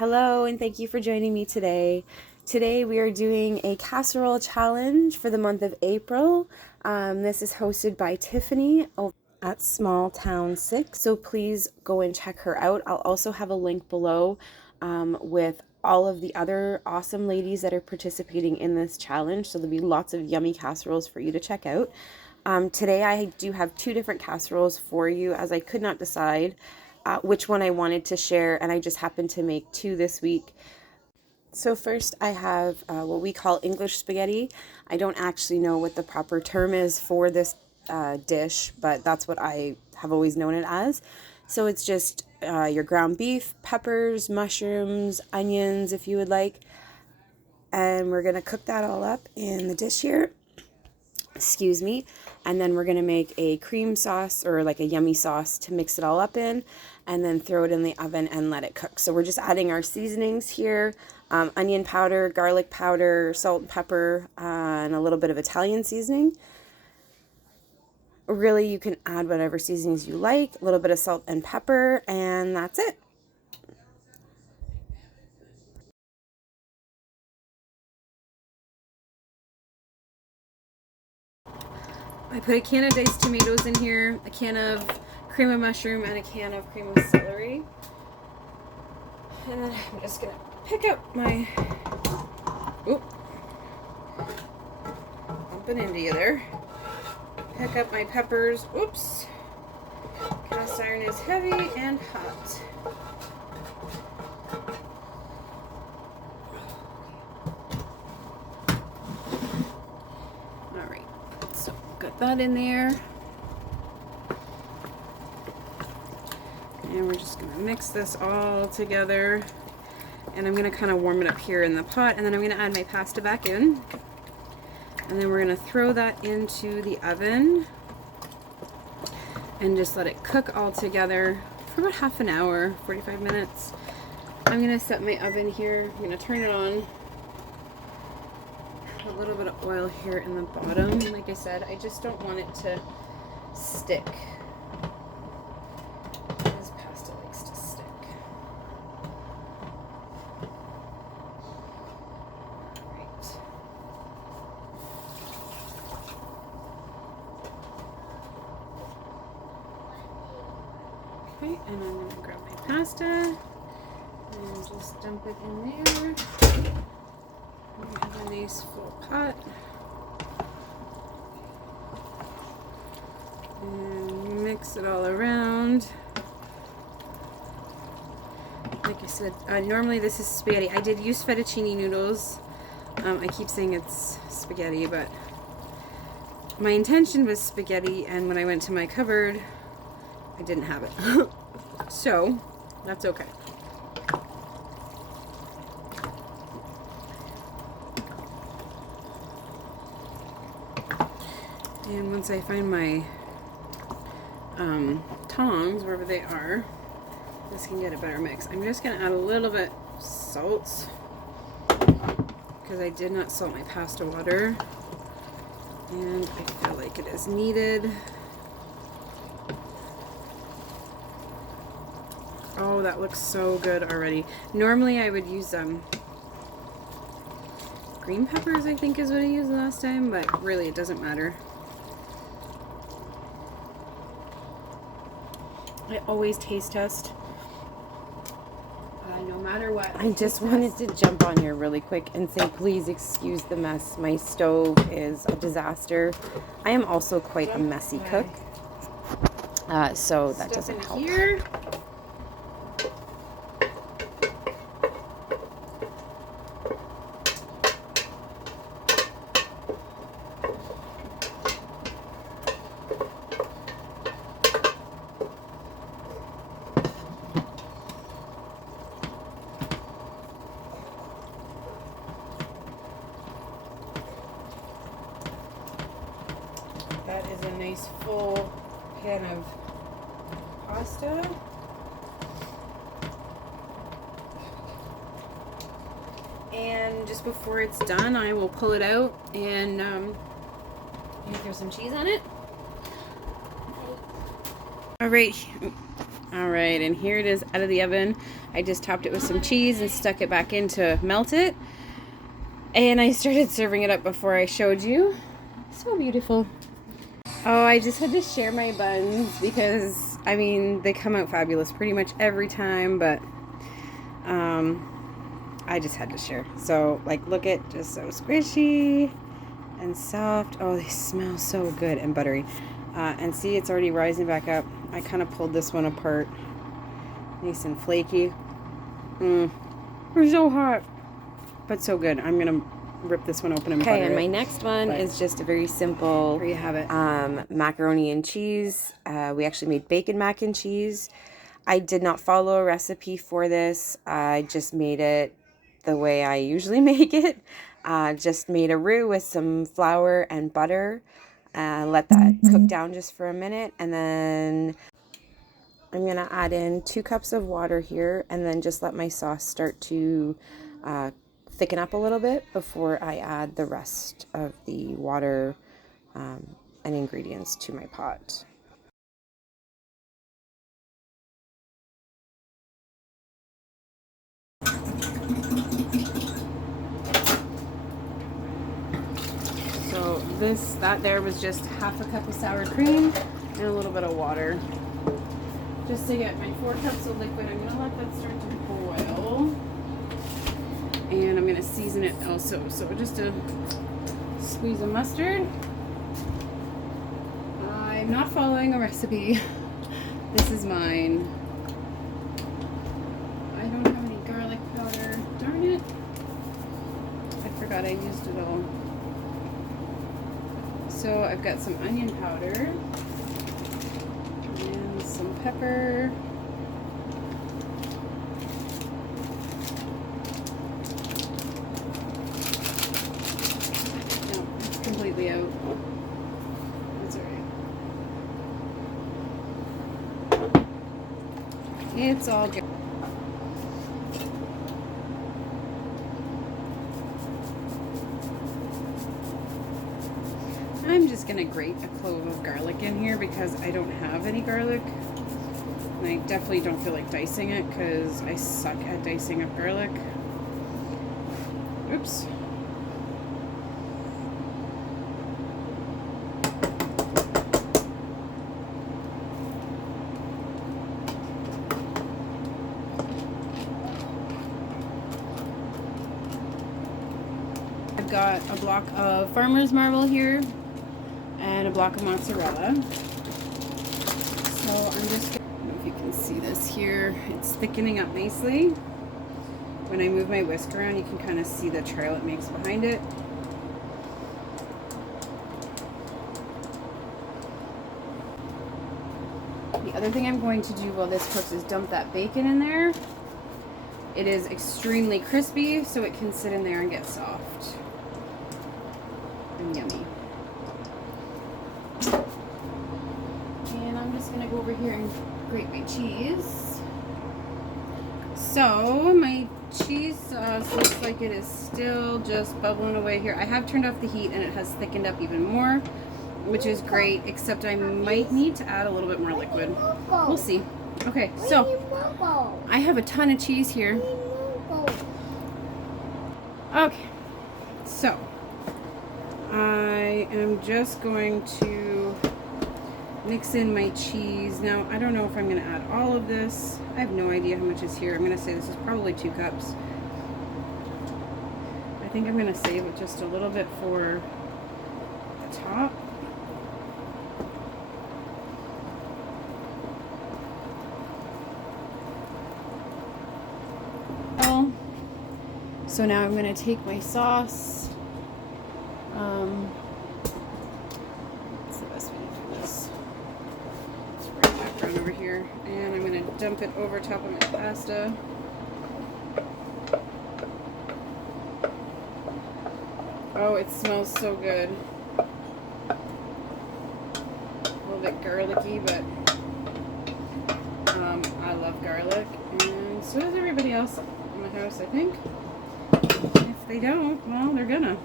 Hello, and thank you for joining me today. Today we are doing a casserole challenge for the month of April. This is hosted by Tiffany over at Small Town 6, so please go and check her out. I'll also have a link below with all of the other awesome ladies that are participating in this challenge, so there'll be lots of yummy casseroles for you to check out. Today I do have two different casseroles for you, as I could not decide which one I wanted to share, and I just happened to make two this week. So first I have what we call English spaghetti. I don't actually know what the proper term is for this dish, but that's what I have always known it as. So it's just your ground beef, peppers, mushrooms, onions if you would like, and we're gonna cook that all up in the dish here. Excuse me. And then we're going to make a cream sauce, or like a yummy sauce, to mix it all up in, and then throw it in the oven and let it cook. So we're just adding our seasonings here, onion powder, garlic powder, salt and pepper, and a little bit of Italian seasoning. Really, you can add whatever seasonings you like, a little bit of salt and pepper, and that's it. I put a can of diced tomatoes in here, a can of cream of mushroom, and a can of cream of celery. And then I'm just going to pick up my... Oop. Bumping into you there. Pick up my peppers. Oops. Cast iron is heavy and hot. Alright. So, got that in there. And we're just going to mix this all together. And I'm going to kind of warm it up here in the pot. And then I'm going to add my pasta back in. And then we're going to throw that into the oven. And just let it cook all together for about half an hour, 45 minutes. I'm going to set my oven here. I'm going to turn it on. A little bit of oil here in the bottom. Like I said, I just don't want it to stick. This pasta likes to stick. Alright. Okay, and I'm going to grab my pasta and just dump it in there. We have a nice full pot. And mix it all around. Like I said, normally this is spaghetti. I did use fettuccine noodles. I keep saying it's spaghetti, but my intention was spaghetti, and when I went to my cupboard, I didn't have it. So, that's okay. And once I find my tongs, wherever they are, this can get a better mix. I'm just going to add a little bit of salt, because I did not salt my pasta water, and I feel like it is needed. Oh, that looks so good already. Normally I would use green peppers, I think is what I used last time, but really it doesn't matter. I always taste test, no matter what. I just wanted to jump on here really quick and say, please excuse the mess. My stove is a disaster. I am also quite a messy cook, so that doesn't help. Here. That is a nice full pan of pasta. And just before it's done, I will pull it out and throw some cheese on it. All right, Alright, and here it is out of the oven. I just topped it with some cheese and stuck it back in to melt it. And I started serving it up before I showed you. So beautiful. Oh, I just had to share my buns because, I mean, they come out fabulous pretty much every time, but I just had to share. So, like, look at, just so squishy and soft. Oh, they smell so good and buttery. And see, it's already rising back up. I kind of pulled this one apart. Nice and flaky. They're so hot, but so good. I'm gonna rip this one open and butter it. Okay, and my next one is just a very simple. Here you have it. Macaroni and cheese. We actually made bacon mac and cheese. I did not follow a recipe for this. I just made it the way I usually make it. Just made a roux with some flour and butter. Let that cook down just for a minute, and then I'm gonna add in 2 cups of water here, and then just let my sauce start to thicken up a little bit before I add the rest of the water and ingredients to my pot. So that there was just half a cup of sour cream and a little bit of water. Just to get my 4 cups of liquid, I'm gonna let that start to boil. And I'm gonna season it also. So just a squeeze of mustard. I'm not following a recipe. This is mine. I don't have any garlic powder. Darn it. I forgot I used it all. So I've got some onion powder and some pepper. No, it's completely out. That's alright. It's all good. I'm just going to grate a clove of garlic in here because I don't have any garlic. And I definitely don't feel like dicing it because I suck at dicing up garlic. Oops. I've got a block of farmer's marble here and a block of mozzarella. So I'm just gonna, I don't know if you can see this here. It's thickening up nicely. When I move my whisk around, you can kind of see the trail it makes behind it. The other thing I'm going to do while this cooks is dump that bacon in there. It is extremely crispy, so it can sit in there and get soft and yummy. And I'm just gonna go over here and grate my cheese. So my cheese sauce looks like it is still just bubbling away here. I have turned off the heat and it has thickened up even more, which is great, except I might need to add a little bit more liquid. We'll see. Okay, so I have a ton of cheese here. Okay, so I am just going to mix in my cheese. Now, I don't know if I'm going to add all of this. I have no idea how much is here. I'm going to say this is probably 2 cups. I think I'm going to save it just a little bit for the top. So now I'm going to take my sauce. What's the best way to do this? Bring it back around over here. And I'm going to dump it over top of my pasta. Oh, it smells so good. A little bit garlicky, but I love garlic. And so does everybody else in the house, I think. If they don't, well, they're gonna.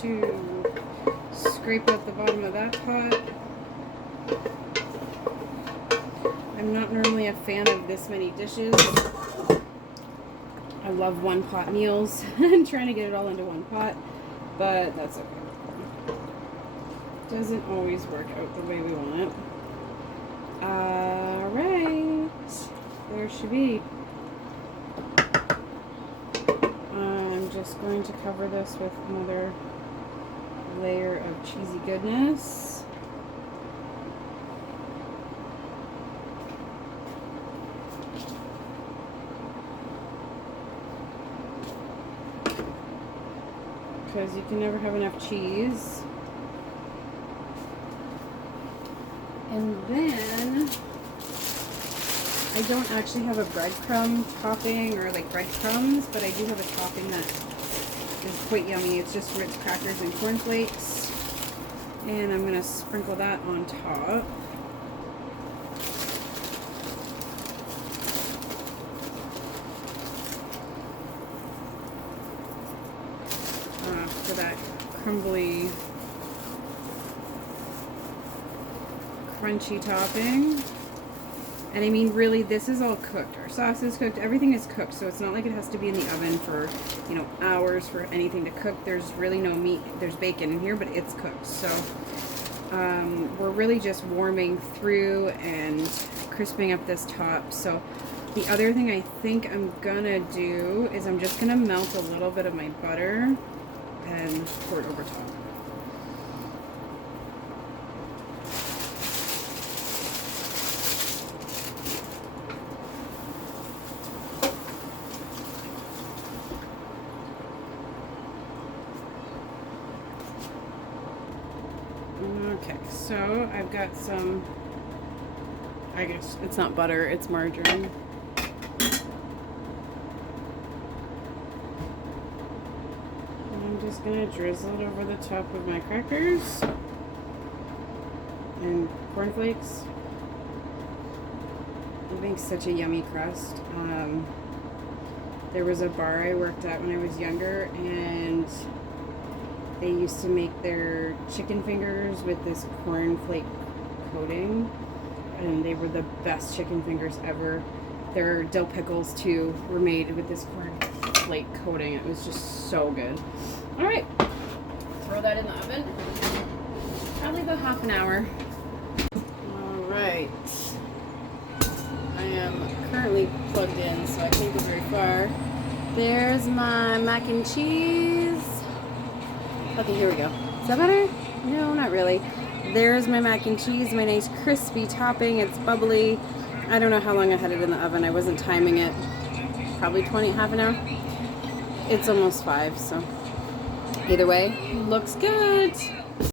to scrape out the bottom of that pot. I'm not normally a fan of this many dishes. I love one pot meals and trying to get it all into one pot, but that's okay. Doesn't always work out the way we want it. Alright, there should be. I'm just going to cover this with another layer of cheesy goodness. Because you can never have enough cheese. And then I don't actually have a breadcrumb topping or like breadcrumbs, but I do have a topping that is quite yummy. It's just Ritz crackers and cornflakes. And I'm going to sprinkle that on top. For that crumbly, crunchy topping. And I mean, really, this is all cooked. Our sauce is cooked. Everything is cooked, so it's not like it has to be in the oven for, you know, hours for anything to cook. There's really no meat. There's bacon in here, but it's cooked. So we're really just warming through and crisping up this top. So the other thing I think I'm gonna do is I'm just gonna melt a little bit of my butter and pour it over top. Okay, so I've got some, I guess it's not butter, it's margarine. I'm just going to drizzle it over the top of my crackers and cornflakes. It makes such a yummy crust. There was a bar I worked at when I was younger, and they used to make their chicken fingers with this cornflake coating, and they were the best chicken fingers ever. Their dill pickles too were made with this cornflake coating. It was just so good. All right, throw that in the oven. Probably about half an hour. All right, I am currently plugged in, so I can't go very far. There's my mac and cheese. Okay, here we go. Is that better? No, not really. There's my mac and cheese, my nice crispy topping. It's bubbly. I don't know how long I had it in the oven. I wasn't timing it. Probably half an hour. It's almost 5, so either way, looks good.